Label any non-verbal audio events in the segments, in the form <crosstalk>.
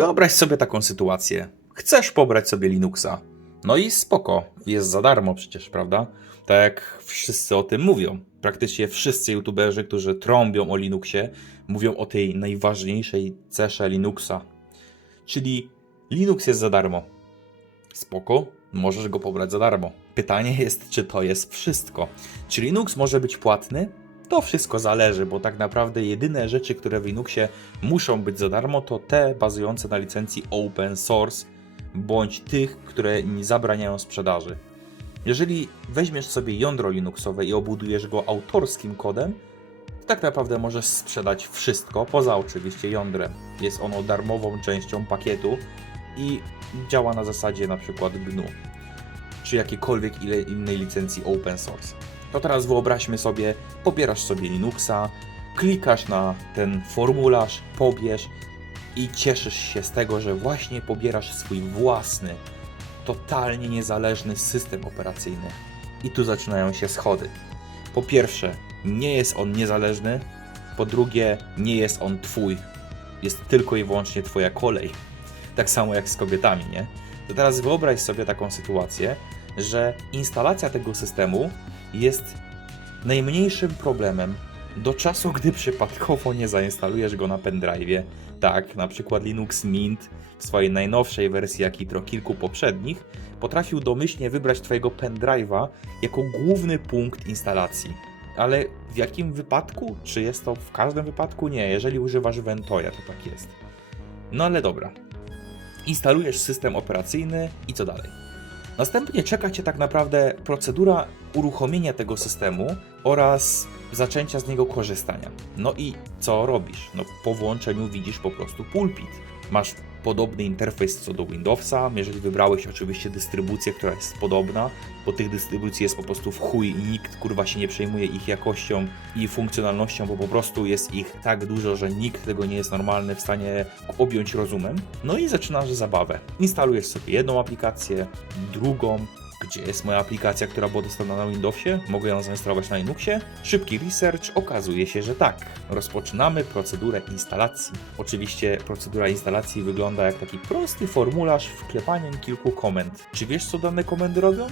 Wyobraź sobie taką sytuację. Chcesz pobrać sobie Linuxa. No i spoko, jest za darmo przecież, prawda? Tak jak wszyscy o tym mówią. Praktycznie wszyscy youtuberzy, którzy trąbią o Linuxie, mówią o tej najważniejszej cesze Linuxa. Czyli Linux jest za darmo. Spoko, możesz go pobrać za darmo. Pytanie jest, czy to jest wszystko. Czy Linux może być płatny? To wszystko zależy, bo tak naprawdę jedyne rzeczy, które w Linuxie muszą być za darmo, to te bazujące na licencji open source, bądź tych, które nie zabraniają sprzedaży. Jeżeli weźmiesz sobie jądro Linuxowe i obudujesz go autorskim kodem, to tak naprawdę możesz sprzedać wszystko, poza oczywiście jądrem. Jest ono darmową częścią pakietu i działa na zasadzie przykład GNU, czy jakiejkolwiek innej licencji open source. To teraz wyobraźmy sobie, pobierasz sobie Linuxa, klikasz na ten formularz, pobierz i cieszysz się z tego, że właśnie pobierasz swój własny, totalnie niezależny system operacyjny. I tu zaczynają się schody. Po pierwsze, nie jest on niezależny. Po drugie, nie jest on twój. Jest tylko i wyłącznie twoja kolej. Tak samo jak z kobietami, nie? To teraz wyobraź sobie taką sytuację, że instalacja tego systemu jest najmniejszym problemem do czasu, gdy przypadkowo nie zainstalujesz go na pendrive'ie. Tak, na przykład Linux Mint w swojej najnowszej wersji, jak i tro kilku poprzednich, potrafił domyślnie wybrać Twojego pendrive'a jako główny punkt instalacji. Ale w jakim wypadku? Czy jest to w każdym wypadku? Nie, jeżeli używasz Ventoya, to tak jest. No ale dobra. Instalujesz system operacyjny i co dalej? Następnie czeka Cię tak naprawdę procedura uruchomienia tego systemu oraz zaczęcia z niego korzystania. No i co robisz? No po włączeniu widzisz po prostu pulpit. Masz podobny interfejs co do Windowsa, jeżeli wybrałeś oczywiście dystrybucję, która jest podobna, bo tych dystrybucji jest po prostu w chuj i nikt kurwa się nie przejmuje ich jakością i funkcjonalnością, bo po prostu jest ich tak dużo, że nikt tego nie jest normalny w stanie objąć rozumem. No i zaczynasz zabawę. Instalujesz sobie jedną aplikację, drugą, gdzie jest moja aplikacja, która była dostępna na Windowsie? Mogę ją zainstalować na Linuxie? Szybki research, okazuje się, że tak. Rozpoczynamy procedurę instalacji. Oczywiście procedura instalacji wygląda jak taki prosty formularz wklepaniem kilku komend. Czy wiesz, co dane komendy robią?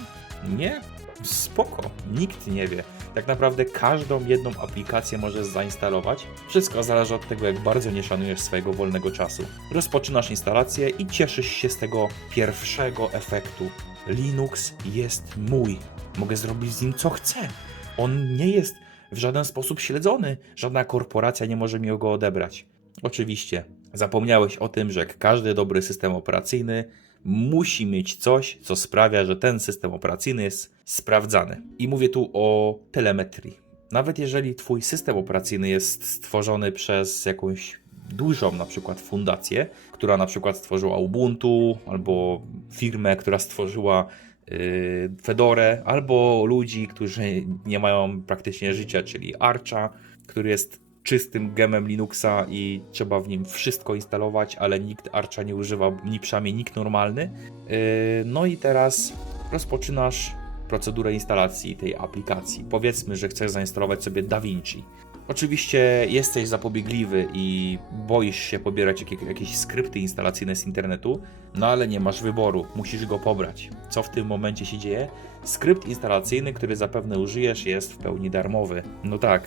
Nie? Spoko, nikt nie wie. Tak naprawdę każdą jedną aplikację możesz zainstalować. Wszystko zależy od tego, jak bardzo nie szanujesz swojego wolnego czasu. Rozpoczynasz instalację i cieszysz się z tego pierwszego efektu. Linux jest mój. Mogę zrobić z nim co chcę. On nie jest w żaden sposób śledzony. Żadna korporacja nie może mi go odebrać. Oczywiście, zapomniałeś o tym, że jak każdy dobry system operacyjny musi mieć coś, co sprawia, że ten system operacyjny jest sprawdzany. I mówię tu o telemetrii. Nawet jeżeli twój system operacyjny jest stworzony przez jakąś dużą na przykład fundację, która na przykład stworzyła Ubuntu, albo firmę, która stworzyła yy, Fedorę, albo ludzi, którzy nie mają praktycznie życia, czyli Archa, który jest czystym gemem Linuxa i trzeba w nim wszystko instalować, ale nikt Archa nie używa, ni przynajmniej nikt normalny. Yy, no i teraz rozpoczynasz procedurę instalacji tej aplikacji. Powiedzmy, że chcesz zainstalować sobie DaVinci. Oczywiście jesteś zapobiegliwy i boisz się pobierać jakie, jakieś skrypty instalacyjne z internetu, no ale nie masz wyboru, musisz go pobrać. Co w tym momencie się dzieje? Skrypt instalacyjny, który zapewne użyjesz, jest w pełni darmowy. No tak,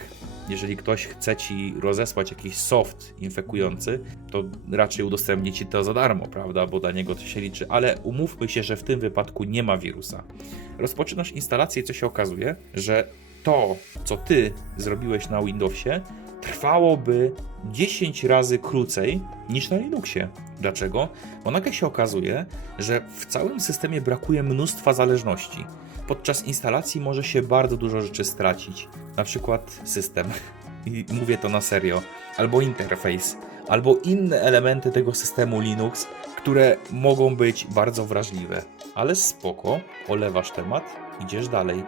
jeżeli ktoś chce ci rozesłać jakiś soft infekujący, to raczej udostępni ci to za darmo, prawda? Bo dla niego to się liczy, ale umówmy się, że w tym wypadku nie ma wirusa. Rozpoczynasz instalację i co się okazuje, że to, co ty zrobiłeś na Windowsie, trwałoby 10 razy krócej niż na Linuxie. Dlaczego? Bo nagle się okazuje, że w całym systemie brakuje mnóstwa zależności. Podczas instalacji może się bardzo dużo rzeczy stracić, na przykład system. <laughs> I mówię to na serio, albo interfejs, albo inne elementy tego systemu Linux, które mogą być bardzo wrażliwe. Ale spoko, olewasz temat, idziesz dalej.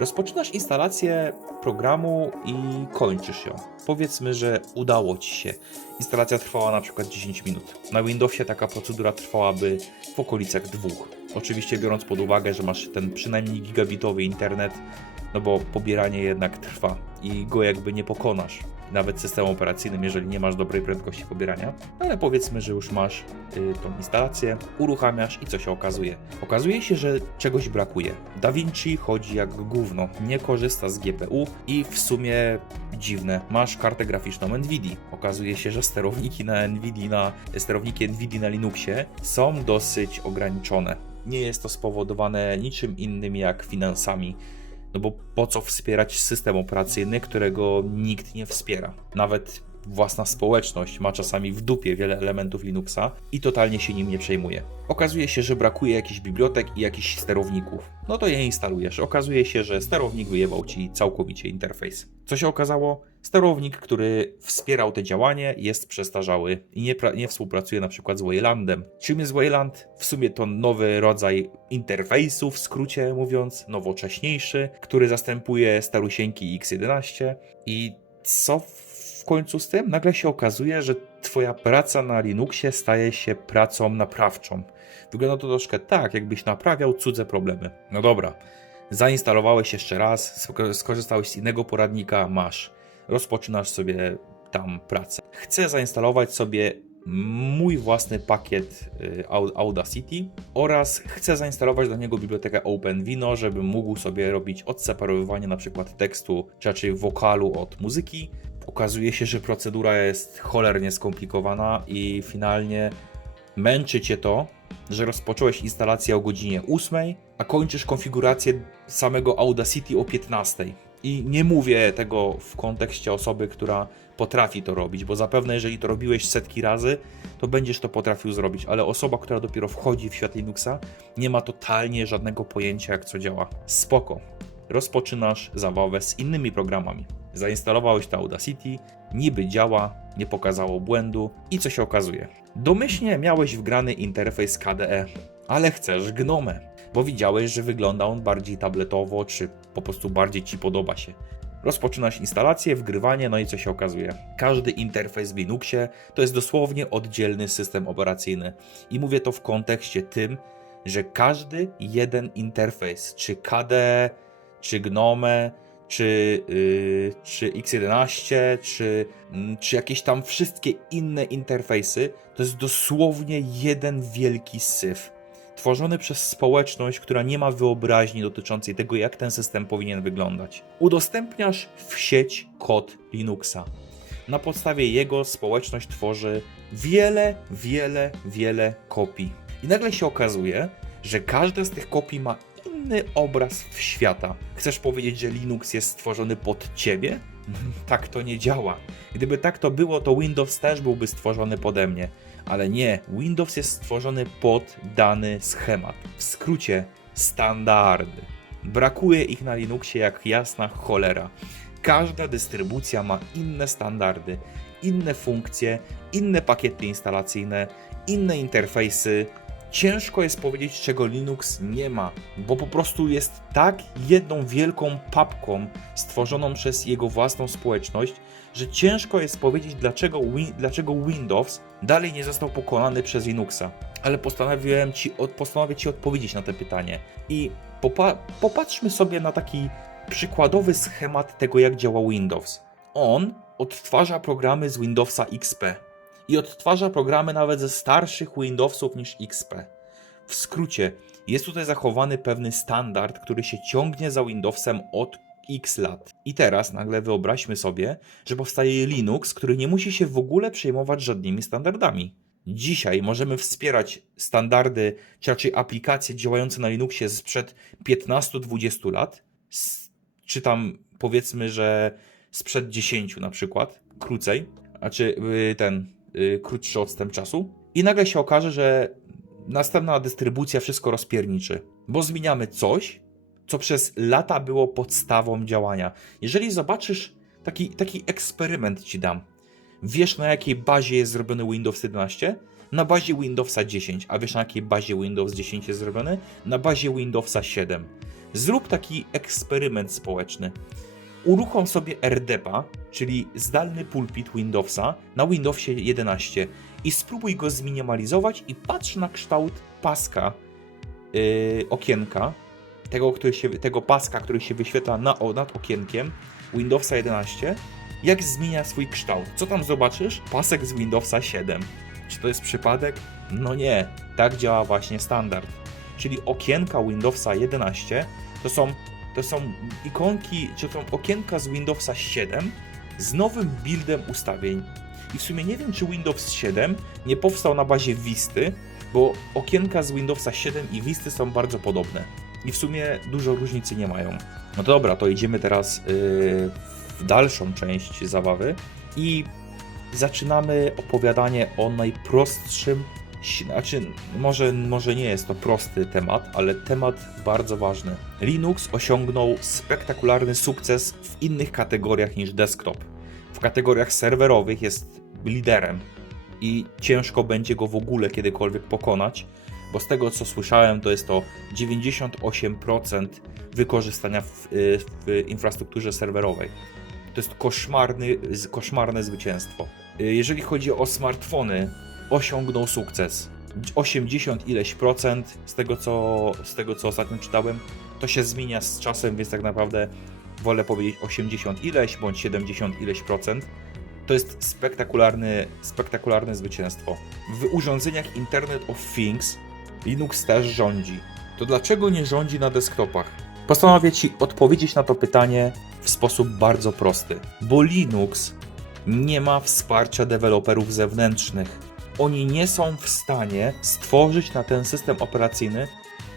Rozpoczynasz instalację programu i kończysz ją. Powiedzmy, że udało Ci się. Instalacja trwała na przykład 10 minut. Na Windowsie taka procedura trwałaby w okolicach dwóch. Oczywiście biorąc pod uwagę, że masz ten przynajmniej gigabitowy internet, no bo pobieranie jednak trwa i go jakby nie pokonasz. Nawet systemem operacyjnym, jeżeli nie masz dobrej prędkości pobierania, ale powiedzmy, że już masz y, tą instalację, uruchamiasz i co się okazuje? Okazuje się, że czegoś brakuje. DaVinci chodzi jak gówno, nie korzysta z GPU i w sumie dziwne, masz kartę graficzną Nvidia. Okazuje się, że sterowniki na Nvidia, na, sterowniki Nvidia na Linuxie są dosyć ograniczone. Nie jest to spowodowane niczym innym jak finansami. No bo po co wspierać system operacyjny, którego nikt nie wspiera? Nawet własna społeczność ma czasami w dupie wiele elementów Linuxa i totalnie się nim nie przejmuje. Okazuje się, że brakuje jakichś bibliotek i jakichś sterowników. No to je instalujesz. Okazuje się, że sterownik wyjebał ci całkowicie interfejs. Co się okazało? Sterownik, który wspierał te działanie, jest przestarzały i nie, nie współpracuje na przykład z Waylandem. Czym jest Wayland? W sumie to nowy rodzaj interfejsu, w skrócie mówiąc, nowocześniejszy, który zastępuje starusieńki X11 i co w końcu z tym? Nagle się okazuje, że twoja praca na Linuxie staje się pracą naprawczą. Wygląda to troszkę tak, jakbyś naprawiał cudze problemy. No dobra, zainstalowałeś jeszcze raz, skorzystałeś z innego poradnika, masz. Rozpoczynasz sobie tam pracę. Chcę zainstalować sobie mój własny pakiet y, Audacity oraz chcę zainstalować do niego bibliotekę OpenVino, żebym mógł sobie robić odseparowywanie na przykład tekstu, czy raczej wokalu od muzyki. Okazuje się, że procedura jest cholernie skomplikowana i finalnie męczy cię to, że rozpocząłeś instalację o godzinie 8, a kończysz konfigurację samego Audacity o 15. I nie mówię tego w kontekście osoby, która potrafi to robić, bo zapewne jeżeli to robiłeś setki razy, to będziesz to potrafił zrobić, ale osoba, która dopiero wchodzi w świat Linuxa, nie ma totalnie żadnego pojęcia, jak co działa. Spoko. Rozpoczynasz zabawę z innymi programami. Zainstalowałeś to Audacity, niby działa, nie pokazało błędu i co się okazuje? Domyślnie miałeś wgrany interfejs KDE, ale chcesz Gnome, bo widziałeś, że wygląda on bardziej tabletowo, czy po prostu bardziej ci podoba się. Rozpoczynasz instalację, wgrywanie, no i co się okazuje? Każdy interfejs w Linuxie to jest dosłownie oddzielny system operacyjny. I mówię to w kontekście tym, że każdy jeden interfejs, czy KDE, czy Gnome, czy, yy, czy X11, czy, yy, czy jakieś tam wszystkie inne interfejsy, to jest dosłownie jeden wielki syf. Tworzony przez społeczność, która nie ma wyobraźni dotyczącej tego, jak ten system powinien wyglądać. Udostępniasz w sieć kod Linuxa. Na podstawie jego społeczność tworzy wiele, wiele, wiele kopii. I nagle się okazuje, że każda z tych kopii ma inny obraz świata. Chcesz powiedzieć, że Linux jest stworzony pod ciebie? <laughs> tak to nie działa. Gdyby tak to było, to Windows też byłby stworzony pode mnie. Ale nie, Windows jest stworzony pod dany schemat. W skrócie, standardy. Brakuje ich na Linuxie jak jasna cholera. Każda dystrybucja ma inne standardy, inne funkcje, inne pakiety instalacyjne, inne interfejsy, ciężko jest powiedzieć, czego Linux nie ma, bo po prostu jest tak jedną wielką papką stworzoną przez jego własną społeczność, że ciężko jest powiedzieć, dlaczego, dlaczego Windows dalej nie został pokonany przez Linuxa. Ale postanowiłem ci, postanowię Ci odpowiedzieć na to pytanie. I popa popatrzmy sobie na taki przykładowy schemat tego, jak działa Windows. On odtwarza programy z Windowsa XP i odtwarza programy nawet ze starszych Windowsów niż XP. W skrócie, jest tutaj zachowany pewny standard, który się ciągnie za Windowsem od x lat. I teraz nagle wyobraźmy sobie, że powstaje Linux, który nie musi się w ogóle przejmować żadnymi standardami. Dzisiaj możemy wspierać standardy, czy raczej aplikacje działające na Linuxie sprzed 15-20 lat, czy tam powiedzmy, że sprzed 10 na przykład, krócej, a czy y, ten Y, krótszy odstęp czasu i nagle się okaże, że następna dystrybucja wszystko rozpierniczy, bo zmieniamy coś, co przez lata było podstawą działania. Jeżeli zobaczysz, taki, taki eksperyment ci dam. Wiesz na jakiej bazie jest zrobiony Windows 11? Na bazie Windowsa 10. A wiesz na jakiej bazie Windows 10 jest zrobiony? Na bazie Windowsa 7. Zrób taki eksperyment społeczny uruchom sobie RDPA, czyli zdalny pulpit Windowsa na Windowsie 11 i spróbuj go zminimalizować i patrz na kształt paska yy, okienka tego, który się, tego paska, który się wyświetla na, nad okienkiem Windowsa 11, jak zmienia swój kształt. Co tam zobaczysz? Pasek z Windowsa 7. Czy to jest przypadek? No nie, tak działa właśnie standard. Czyli okienka Windowsa 11 to są, to są ikonki, czy to są okienka z Windowsa 7 z nowym buildem ustawień. I w sumie nie wiem, czy Windows 7 nie powstał na bazie Visty, bo okienka z Windowsa 7 i Visty są bardzo podobne. I w sumie dużo różnicy nie mają. No dobra, to idziemy teraz yy, w dalszą część zabawy i zaczynamy opowiadanie o najprostszym, znaczy może, może nie jest to prosty temat, ale temat bardzo ważny. Linux osiągnął spektakularny sukces w innych kategoriach niż desktop. W kategoriach serwerowych jest liderem i ciężko będzie go w ogóle kiedykolwiek pokonać, bo z tego co słyszałem, to jest to 98% wykorzystania w, y, w infrastrukturze serwerowej. To jest koszmarny, koszmarne zwycięstwo. Y, Jeżeli chodzi o smartfony, osiągnął sukces. 80 ileś procent z tego, co, z tego co ostatnio czytałem, to się zmienia z czasem, więc tak naprawdę wolę powiedzieć 80 ileś bądź 70 ileś procent. To jest spektakularny, spektakularne zwycięstwo. W urządzeniach Internet of Things Linux też rządzi. To dlaczego nie rządzi na desktopach? Postanowię Ci odpowiedzieć na to pytanie w sposób bardzo prosty. Bo Linux nie ma wsparcia deweloperów zewnętrznych. Oni nie są w stanie stworzyć na ten system operacyjny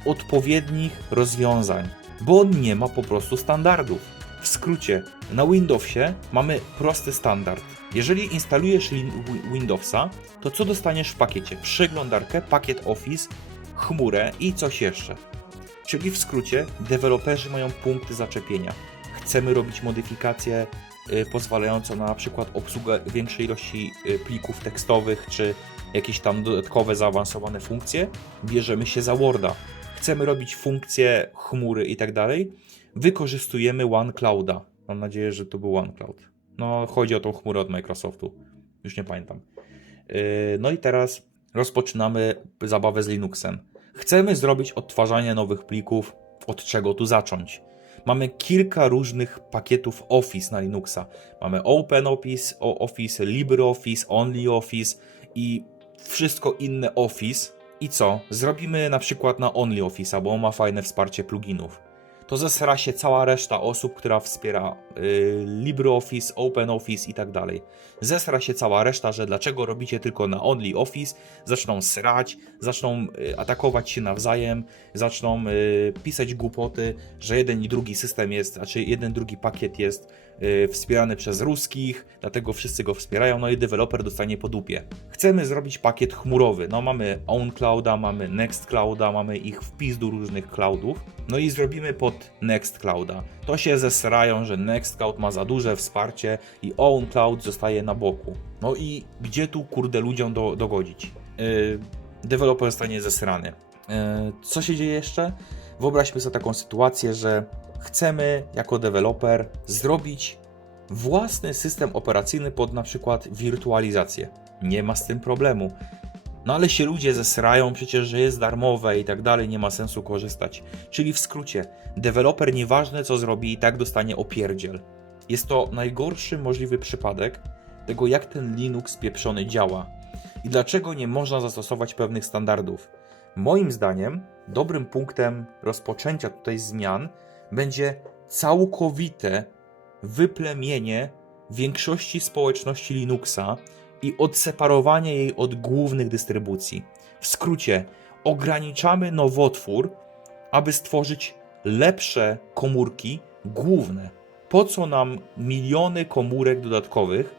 odpowiednich rozwiązań, bo on nie ma po prostu standardów. W skrócie, na Windowsie mamy prosty standard. Jeżeli instalujesz Windowsa, to co dostaniesz w pakiecie? Przeglądarkę, pakiet Office, chmurę i coś jeszcze. Czyli w skrócie, deweloperzy mają punkty zaczepienia. Chcemy robić modyfikacje y, pozwalające na, na przykład obsługę większej ilości y, plików tekstowych, czy jakieś tam dodatkowe, zaawansowane funkcje, bierzemy się za Worda. Chcemy robić funkcje chmury i tak dalej, wykorzystujemy OneClouda. Mam nadzieję, że to był OneCloud. No, chodzi o tą chmurę od Microsoftu. Już nie pamiętam. Yy, No i teraz rozpoczynamy zabawę z Linuxem. Chcemy zrobić odtwarzanie nowych plików. Od czego tu zacząć? Mamy kilka różnych pakietów Office na Linuxa. Mamy OpenOffice, Office, LibreOffice, OnlyOffice i wszystko inne Office. I co? Zrobimy na przykład na OnlyOffice'a, bo on ma fajne wsparcie pluginów. To zesra się cała reszta osób, która wspiera y, LibreOffice, OpenOffice i tak dalej. Zesra się cała reszta, że dlaczego robicie tylko na OnlyOffice, zaczną srać, zaczną y, atakować się nawzajem, zaczną y, pisać głupoty, że jeden i drugi system jest, znaczy jeden drugi pakiet jest wspierany przez ruskich, dlatego wszyscy go wspierają, no i deweloper dostanie po dupie. Chcemy zrobić pakiet chmurowy, no mamy OwnClouda, mamy NextClouda, mamy ich wpis do różnych cloudów, no i zrobimy pod NextClouda. To się zesrają, że NextCloud ma za duże wsparcie i OwnCloud zostaje na boku. No i gdzie tu kurde ludziom do, dogodzić? Yy, deweloper zostanie zesrany. Yy, co się dzieje jeszcze? Wyobraźmy sobie taką sytuację, że chcemy jako deweloper zrobić własny system operacyjny pod na przykład wirtualizację. Nie ma z tym problemu. No ale się ludzie zesrają przecież, że jest darmowe i tak dalej, nie ma sensu korzystać. Czyli w skrócie, deweloper nieważne co zrobi i tak dostanie opierdziel. Jest to najgorszy możliwy przypadek tego jak ten Linux pieprzony działa i dlaczego nie można zastosować pewnych standardów. Moim zdaniem dobrym punktem rozpoczęcia tutaj zmian będzie całkowite wyplemienie większości społeczności Linuxa i odseparowanie jej od głównych dystrybucji. W skrócie, ograniczamy nowotwór, aby stworzyć lepsze komórki główne. Po co nam miliony komórek dodatkowych,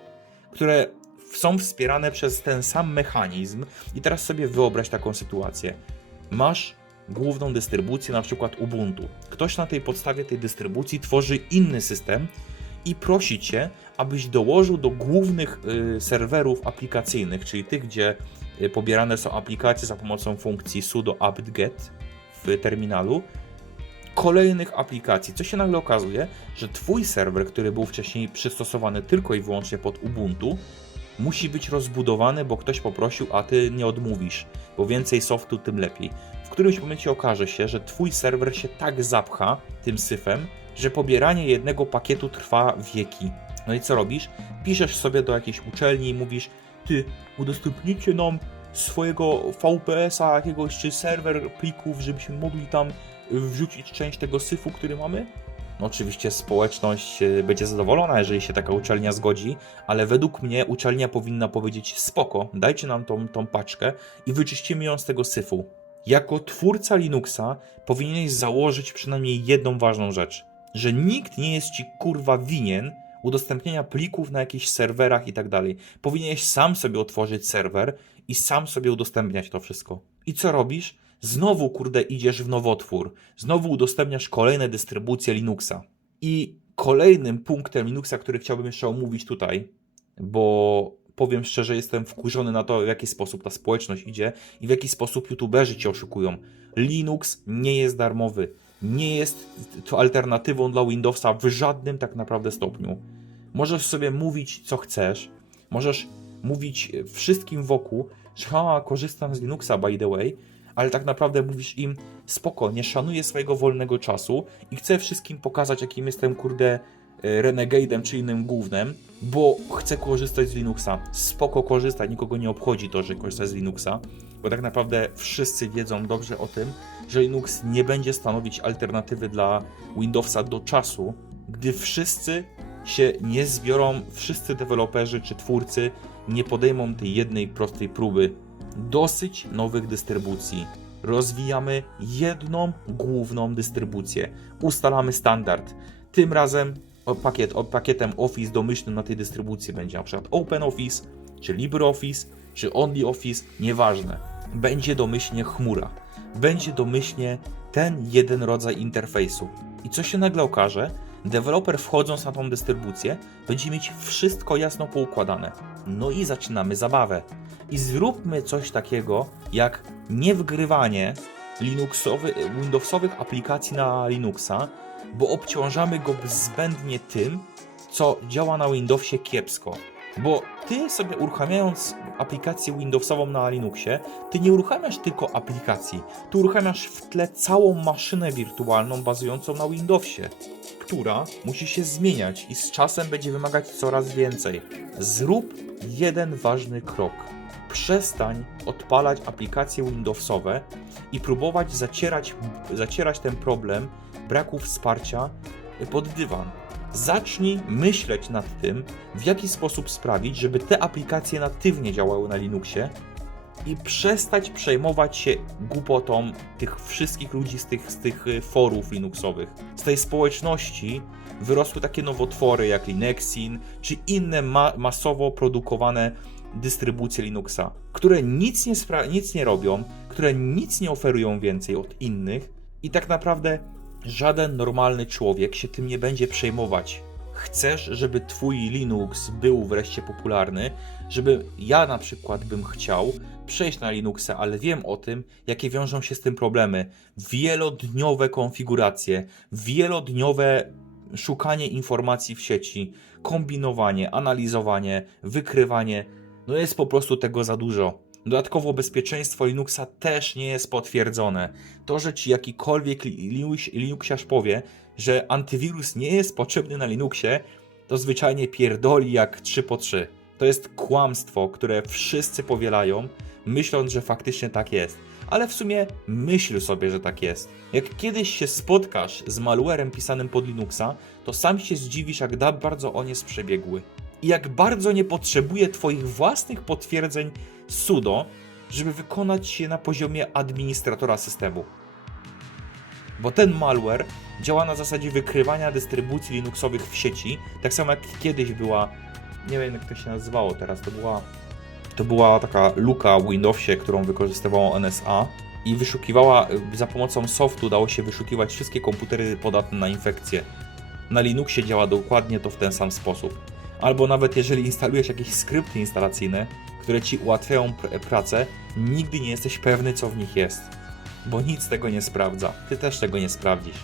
które są wspierane przez ten sam mechanizm? I teraz sobie wyobraź taką sytuację. Masz główną dystrybucję, na przykład Ubuntu. Ktoś na tej podstawie tej dystrybucji tworzy inny system i prosi cię, abyś dołożył do głównych y, serwerów aplikacyjnych, czyli tych, gdzie y, pobierane są aplikacje za pomocą funkcji sudo apt-get w terminalu, kolejnych aplikacji. Co się nagle okazuje, że twój serwer, który był wcześniej przystosowany tylko i wyłącznie pod Ubuntu, musi być rozbudowany, bo ktoś poprosił, a ty nie odmówisz, bo więcej softu, tym lepiej. Którymś momencie okaże się, że twój serwer się tak zapcha tym syfem, że pobieranie jednego pakietu trwa wieki. No i co robisz? Piszesz sobie do jakiejś uczelni i mówisz, ty udostępnijcie nam swojego VPS-a jakiegoś czy serwer plików, żebyśmy mogli tam wrzucić część tego syfu, który mamy? No oczywiście społeczność e, będzie zadowolona, jeżeli się taka uczelnia zgodzi, ale według mnie uczelnia powinna powiedzieć spoko, dajcie nam tą, tą paczkę i wyczyścimy ją z tego syfu. Jako twórca Linuxa powinieneś założyć przynajmniej jedną ważną rzecz, że nikt nie jest ci kurwa winien udostępnienia plików na jakichś serwerach i tak dalej. Powinieneś sam sobie otworzyć serwer i sam sobie udostępniać to wszystko. I co robisz? Znowu, kurde, idziesz w nowotwór. Znowu udostępniasz kolejne dystrybucje Linuxa. I kolejnym punktem Linuxa, który chciałbym jeszcze omówić tutaj, bo powiem szczerze, jestem wkurzony na to, w jaki sposób ta społeczność idzie i w jaki sposób youtuberzy cię oszukują. Linux nie jest darmowy. Nie jest to alternatywą dla Windowsa w żadnym tak naprawdę stopniu. Możesz sobie mówić, co chcesz. Możesz mówić wszystkim wokół, że ha, korzystam z Linuxa by the way, ale tak naprawdę mówisz im spoko, nie szanuję swojego wolnego czasu i chcę wszystkim pokazać, jakim jestem, kurde, renegade'em czy innym głównym, bo chcę korzystać z Linuxa. Spoko korzystać, nikogo nie obchodzi to, że korzysta z Linuxa, bo tak naprawdę wszyscy wiedzą dobrze o tym, że Linux nie będzie stanowić alternatywy dla Windowsa do czasu, gdy wszyscy się nie zbiorą, wszyscy deweloperzy czy twórcy nie podejmą tej jednej prostej próby. Dosyć nowych dystrybucji. Rozwijamy jedną główną dystrybucję. Ustalamy standard. Tym razem pakiet, pakietem Office domyślnym na tej dystrybucji będzie na przykład OpenOffice, czy LibreOffice, czy OnlyOffice, nieważne. Będzie domyślnie chmura. Będzie domyślnie ten jeden rodzaj interfejsu. I co się nagle okaże? Deweloper wchodząc na tą dystrybucję będzie mieć wszystko jasno poukładane. No i zaczynamy zabawę. I zróbmy coś takiego jak niewgrywanie Linuxowy, Windowsowych aplikacji na Linuxa, bo obciążamy go zbędnie tym, co działa na Windowsie kiepsko. Bo ty sobie uruchamiając aplikację Windowsową na Linuxie, ty nie uruchamiasz tylko aplikacji, ty uruchamiasz w tle całą maszynę wirtualną bazującą na Windowsie, która musi się zmieniać i z czasem będzie wymagać coraz więcej. Zrób jeden ważny krok. Przestań odpalać aplikacje Windowsowe i próbować zacierać, zacierać ten problem braku wsparcia pod dywan. Zacznij myśleć nad tym, w jaki sposób sprawić, żeby te aplikacje natywnie działały na Linuxie i przestać przejmować się głupotą tych wszystkich ludzi z tych, z tych y, forów Linuxowych. Z tej społeczności wyrosły takie nowotwory jak Linexin czy inne ma masowo produkowane dystrybucje Linuxa, które nic nie, nic nie robią, które nic nie oferują więcej od innych i tak naprawdę żaden normalny człowiek się tym nie będzie przejmować. Chcesz, żeby twój Linux był wreszcie popularny, żeby ja na przykład bym chciał przejść na Linuxa, ale wiem o tym, jakie wiążą się z tym problemy. Wielodniowe konfiguracje, wielodniowe szukanie informacji w sieci, kombinowanie, analizowanie, wykrywanie. No jest po prostu tego za dużo. Dodatkowo bezpieczeństwo Linuxa też nie jest potwierdzone. To, że ci jakikolwiek Linux, Linuxiarz powie, że antywirus nie jest potrzebny na Linuxie, to zwyczajnie pierdoli jak 3 po 3. To jest kłamstwo, które wszyscy powielają, myśląc, że faktycznie tak jest. Ale w sumie myśl sobie, że tak jest. Jak kiedyś się spotkasz z malwarem pisanym pod Linuxa, to sam się zdziwisz, jak da bardzo on jest przebiegły. I jak bardzo nie potrzebuje Twoich własnych potwierdzeń sudo, żeby wykonać je na poziomie administratora systemu. Bo ten malware działa na zasadzie wykrywania dystrybucji Linuxowych w sieci, tak samo jak kiedyś była, nie wiem jak to się nazywało teraz, to była, to była taka luka w Windowsie, którą wykorzystywało NSA i wyszukiwała, za pomocą softu dało się wyszukiwać wszystkie komputery podatne na infekcje. Na Linuxie działa dokładnie to w ten sam sposób. Albo nawet jeżeli instalujesz jakieś skrypty instalacyjne, które ci ułatwiają pr pracę, nigdy nie jesteś pewny, co w nich jest. Bo nic tego nie sprawdza. Ty też tego nie sprawdzisz.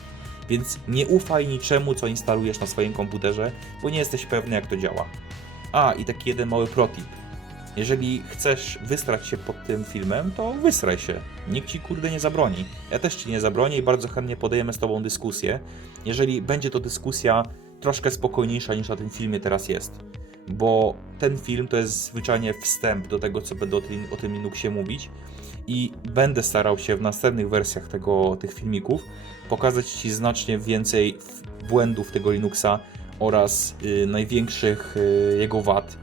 Więc nie ufaj niczemu, co instalujesz na swoim komputerze, bo nie jesteś pewny, jak to działa. A, i taki jeden mały protip. Jeżeli chcesz wystrać się pod tym filmem, to wystraj się. Nikt ci kurde nie zabroni. Ja też ci nie zabronię i bardzo chętnie podejmiemy z tobą dyskusję. Jeżeli będzie to dyskusja troszkę spokojniejsza niż na tym filmie teraz jest. Bo ten film to jest zwyczajnie wstęp do tego, co będę o tym, o tym Linuxie mówić. I będę starał się w następnych wersjach tego, tych filmików pokazać Ci znacznie więcej błędów tego Linuxa oraz y, największych y, jego wad,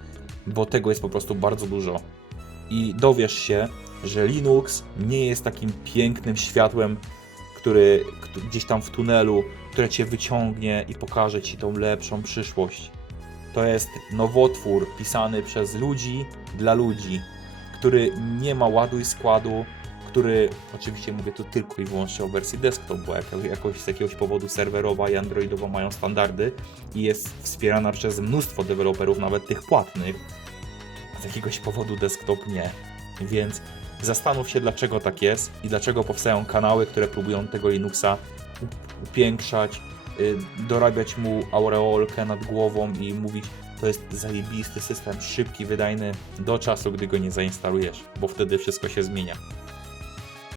bo tego jest po prostu bardzo dużo. I dowiesz się, że Linux nie jest takim pięknym światłem, który kt- gdzieś tam w tunelu, które cię wyciągnie i pokaże ci tą lepszą przyszłość. To jest nowotwór pisany przez ludzi dla ludzi, który nie ma ładu i składu, który, oczywiście mówię tu tylko i wyłącznie o wersji desktop, bo jak, jakoś, z jakiegoś powodu serwerowa i androidowa mają standardy i jest wspierana przez mnóstwo deweloperów, nawet tych płatnych, z jakiegoś powodu desktop nie. Więc zastanów się, dlaczego tak jest i dlaczego powstają kanały, które próbują tego Linuxa upiększać, y, dorabiać mu aureolkę nad głową i mówić, to jest zajebisty system, szybki, wydajny, do czasu, gdy go nie zainstalujesz, bo wtedy wszystko się zmienia.